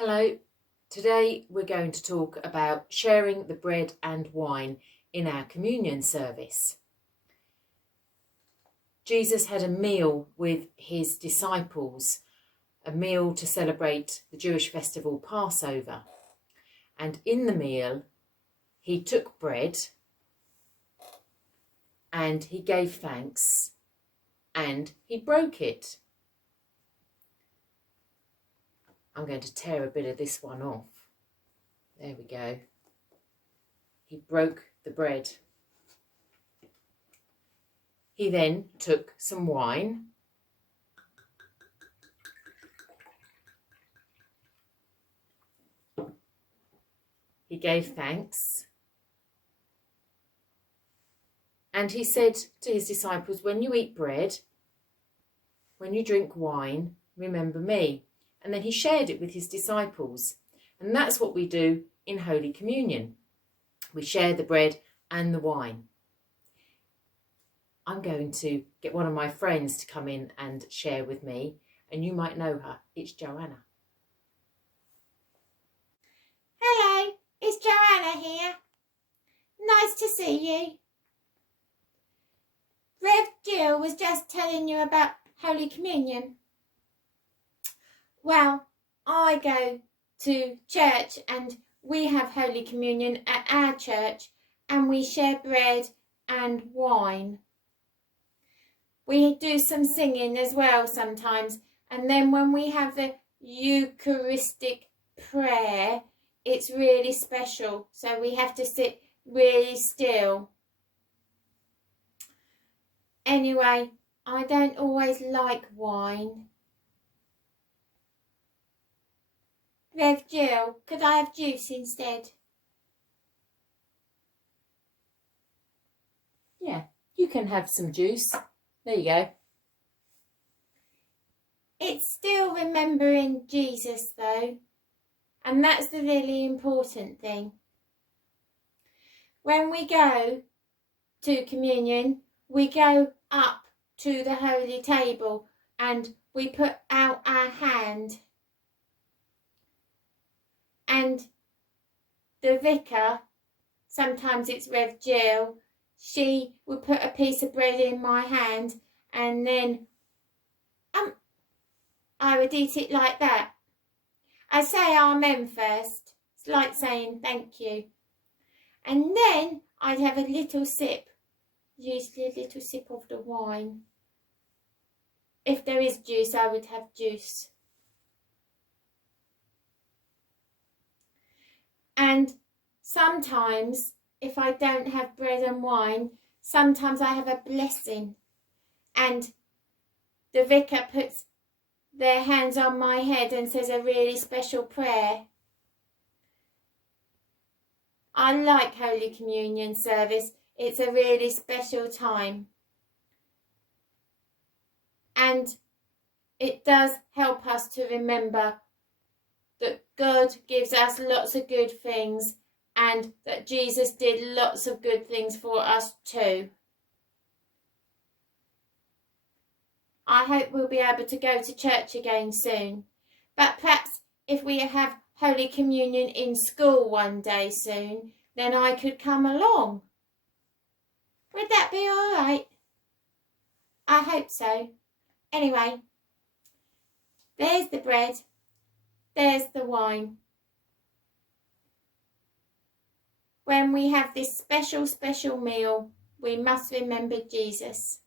Hello, today we're going to talk about sharing the bread and wine in our communion service. Jesus had a meal with his disciples, a meal to celebrate the Jewish festival Passover. And in the meal, he took bread and he gave thanks and he broke it. I'm going to tear a bit of this one off. There we go. He broke the bread. He then took some wine. He gave thanks. And he said to his disciples, when you eat bread, when you drink wine, remember me. And then he shared it with his disciples. And that's what we do in Holy Communion. We share the bread and the wine. I'm going to get one of my friends to come in and share with me. And you might know her. It's Joanna. Hello, it's Joanna here. Nice to see you. Rev Gill was just telling you about Holy Communion. Well, I go to church and we have Holy Communion at our church and we share bread and wine. We do some singing as well sometimes, and then when we have the Eucharistic prayer, it's really special, so we have to sit really still. Anyway, I don't always like wine. Rev Gill, could I have juice instead? Yeah, you can have some juice. There you go. It's still remembering Jesus though, and that's the really important thing. When we go to communion, we go up to the holy table and we put out our hand. And the vicar, sometimes it's Rev Gill, she would put a piece of bread in my hand and then I would eat it like that. I say amen first. It's like saying thank you. And then I'd have a little sip, usually a little sip of the wine. If there is juice, I would have juice. And sometimes, if I don't have bread and wine, sometimes I have a blessing. And the vicar puts their hands on my head and says a really special prayer. I like Holy Communion service. It's a really special time. And it does help us to remember that God gives us lots of good things and that Jesus did lots of good things for us too. I hope we'll be able to go to church again soon. But perhaps if we have Holy Communion in school one day soon, then I could come along. Would that be all right? I hope so. Anyway, there's the bread. There's the wine. When we have this special meal, we must remember Jesus.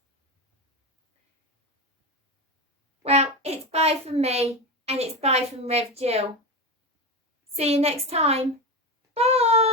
Well, it's bye from me and it's bye from Rev Gill. See you next time. Bye.